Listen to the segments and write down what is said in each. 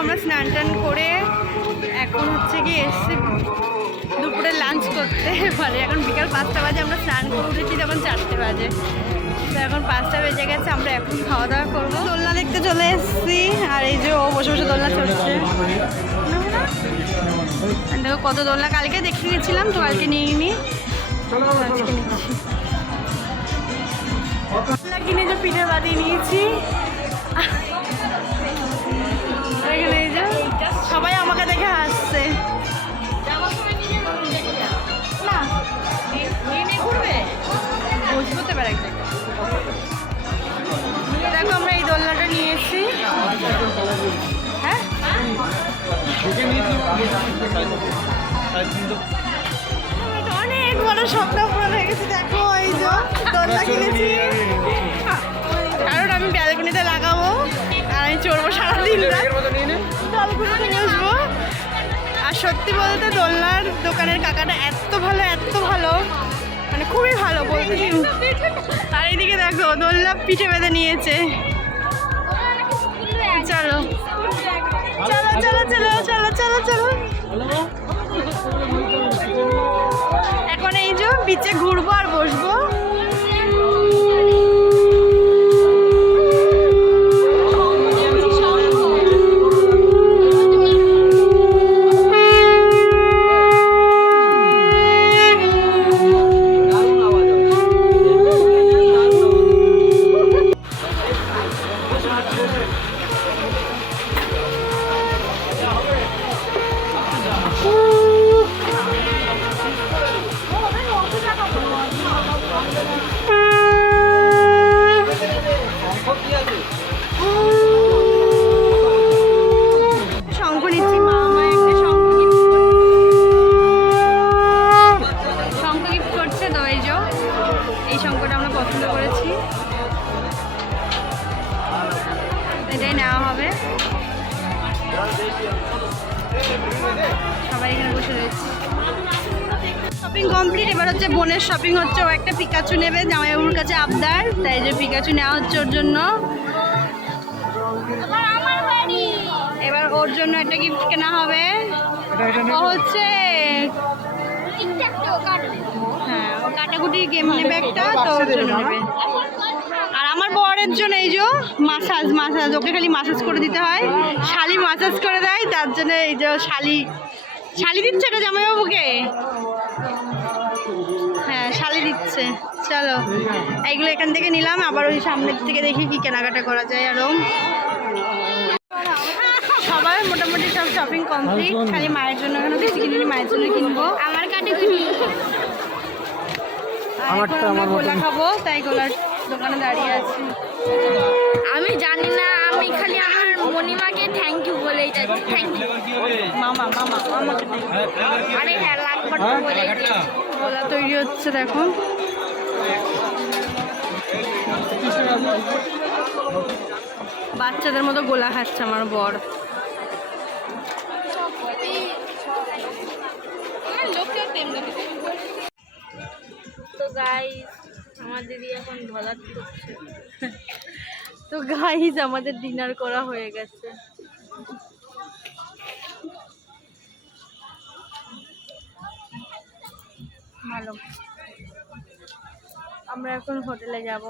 আমরা স্নান টান করে এখন হচ্ছে কি এসছি দুপুরে লাঞ্চ করতে। মানে এখন বিকাল 5টা বাজে, আমরা স্নান করে উঠেছি তখন 4টে বাজে, তো এখন 5টা বেজে গেছে। আমরা এখন খাওয়া দাওয়া করবো। দোলনা দেখতে চলে এসেছি, আর এই যে ও বসে বসে দোলনা চড়ছে। দেখো কত দোলনা, কালকে দেখে গেছিলাম তো কালকে নিয়ে নি, আজকে নিচ্ছি। দোলনা কিনে যে পিঠে বানিয়ে নিয়েছি। সবাই আমাকে দেখে হাসছে। না বসতে পারে। দেখো আমরা এই দোলনাটা নিয়ে এসেছি। হ্যাঁ অনেক বড় স্বপ্ন পূরণ হয়ে গেছে। দেখো এই যে দোলনা কিনেছি, কারণ আমি ব্যালকনিতে লাগাবো আর আমি চড়বো সারাদিন, জলগুলোতে বসবো। আর সত্যি বলতে দোলনার দোকানের কাকাটা এত ভালো, মানে খুবই ভালো বলতে। আর এইদিকে দেখো দোলনা পিঠে বেঁধে নিয়েছে। চলো চলো চলো চলো চলো চলো চলো এখন এই যে বিচে ঘুরবো আর বসবো। এটাই নেওয়া হবে। সবাই এখানে বসে রয়েছে। শপিং কমপ্লিট, এবার হচ্ছে বোনের শপিং হচ্ছে। ও একটা পিকাচু নেবে, জামাইবাবুর কাছে আবদার, তাই যে পিকাচু নেওয়া হচ্ছে ওর জন্য। এবার ওর জন্য একটা গিফট কেনা হবে। ও হচ্ছে হ্যাঁ ও কাটাকুটি গেম নেবে একটা, তো ওর জন্য নেবে। আর আমার বরের জন্য এই যে মাসাজ, ওকে খালি মাসাজ করে দিতে হয়, শালি মাসাজ করে দেয়, তার জন্য এই যে শালি দিচ্ছে এটা জামাইবাবুকে। হ্যাঁ শালি দিচ্ছে। চলো এইগুলো এখান থেকে নিলাম, আবার ওই সামনের থেকে দেখি কি কেনাকাটা করা যায়। আরও সবাই মোটামুটি সব শপিং কমপ্লিট, খালি মায়ের জন্য এখানে বেশি কিনিনি, মায়ের জন্য কিনবো। আমার কাটাকুটি আমরা গোলা খাবো, তাই গোলার দোকানে দাঁড়িয়ে আছি। আমি জানি না, আমি খালি আমার মণিমাকে থ্যাংক ইউ বলেই যাচ্ছি। থ্যাংক ইউ মামা আমাকে। আরে হ্যাঁ লাগবে বলে গোলা তৈরি হচ্ছে দেখো। বাচ্চাদের মতো গোলা খাচ্ছে আমার বর। তো গাইস আমার দিদি এখন ধলা করছে। তো গাইস আমাদের ডিনার করা হয়ে গেছে। ভালো, আমরা এখন হোটেলে যাব।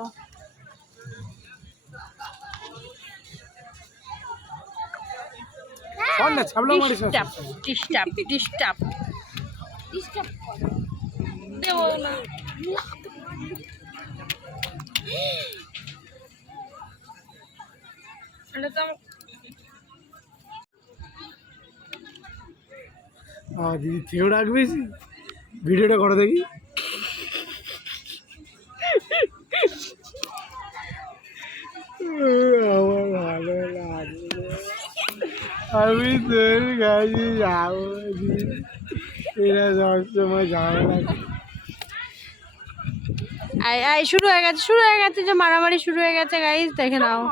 ডিস্টার্ব দেবো না। দিদি থেও রাখবি, ভিডিওটা করে দেখি। আমার ভালো লাগবে, আমি তোর কাছে যাবো, এরা সবসময় ঝামেলা। শুরু হয়ে গেছে যে মারামারি শুরু হয়ে গেছে গাইস, দেখে নাও।